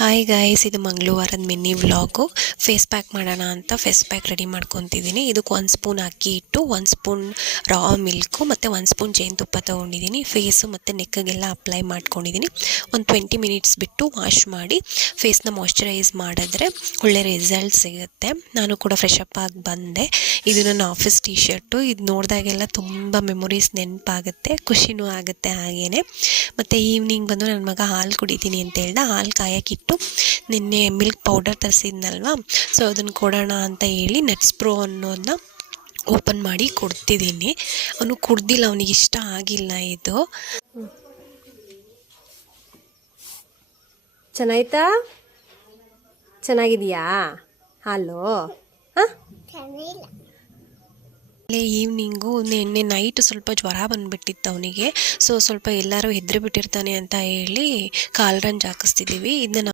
Hi guys, ಇದು ಮಂಗಳವಾರದ mini vlog. Face pack ಮಾಡೋಣ ಅಂತ ಫೇಸ್ ಪ್ಯಾಕ್ ರೆಡಿ ಮಾಡ್ಕೊತಿದ್ದೀನಿ. ಇದಕ್ಕೆ 1 ಸ್ಪೂನ್ ಅಕ್ಕಿ ಹಿಟ್ಟು, 1 ಸ್ಪೂನ್ ರಾ ಮಿಲ್ಕು ಮತ್ತು 1 ಸ್ಪೂನ್ ಜೇನುತುಪ್ಪ ತೊಗೊಂಡಿದ್ದೀನಿ. ಫೇಸು ಮತ್ತು ನೆಕ್ಗೆಲ್ಲ ಅಪ್ಲೈ ಮಾಡ್ಕೊಂಡಿದ್ದೀನಿ. ಒಂದು 20 ಮಿನಿಟ್ಸ್ ಬಿಟ್ಟು ವಾಶ್ ಮಾಡಿ ಫೇಸ್ನ ಮಾಯ್ಶ್ಚರೈಸ್ ಮಾಡಿದ್ರೆ ಒಳ್ಳೆ ರಿಸಲ್ಟ್ ಸಿಗುತ್ತೆ. ನಾನು ಕೂಡ ಫ್ರೆಶ್ ಅಪ್ ಆಗಿ ಬಂದೆ. ಇದು ನನ್ನ ಆಫೀಸ್ ಟೀ ಶರ್ಟು. ಇದು ನೋಡಿದಾಗೆಲ್ಲ ತುಂಬ ಮೆಮೊರೀಸ್ ನೆನಪಾಗುತ್ತೆ, ಖುಷಿನೂ ಆಗುತ್ತೆ ಹಾಗೇ. ಮತ್ತು ಈವ್ನಿಂಗ್ ಬಂದು ನನ್ನ ಮಗ ಹಾಲು ಕುಡಿತೀನಿ ಅಂತ ಹೇಳ್ದ. ಹಾಲು ಕಾಯಕ್ಕಿಟ್ಟು ನಿನ್ನೆ ಮಿಲ್ಕ್ ಪೌಡರ್ ತರಿಸಿದ್ನಲ್ವ, ಸೊ ಅದನ್ನು ಕೊಡೋಣ ಅಂತ ಹೇಳಿ ನಟ್ಸ್ ಪ್ರೋ ಅನ್ನೋದನ್ನ ಓಪನ್ ಮಾಡಿ ಕೊಡ್ತಿದ್ದೀನಿ. ಅವನು ಕುಡ್ದಿಲ್ಲ, ಅವನಿಗೆ ಇಷ್ಟ ಆಗಿಲ್ಲ ಇದು. ಚೆನ್ನಾಯ್ತಾ? ಚೆನ್ನಾಗಿದೆಯಾ ಹಾಲು? ಈವ್ನಿಂಗು ನಿನ್ನೆ ನೈಟ್ ಸ್ವಲ್ಪ ಜ್ವರ ಬಂದುಬಿಟ್ಟಿತ್ತು ಅವನಿಗೆ. ಸೊ ಸ್ವಲ್ಪ ಎಲ್ಲರೂ ಹೆದರಿ ಬಿಟ್ಟಿರ್ತಾನೆ ಅಂತ ಹೇಳಿ ಕಾಲ್ರಂಜ್ ಹಾಕಿಸ್ತಿದ್ದೀವಿ. ಇದನ್ನ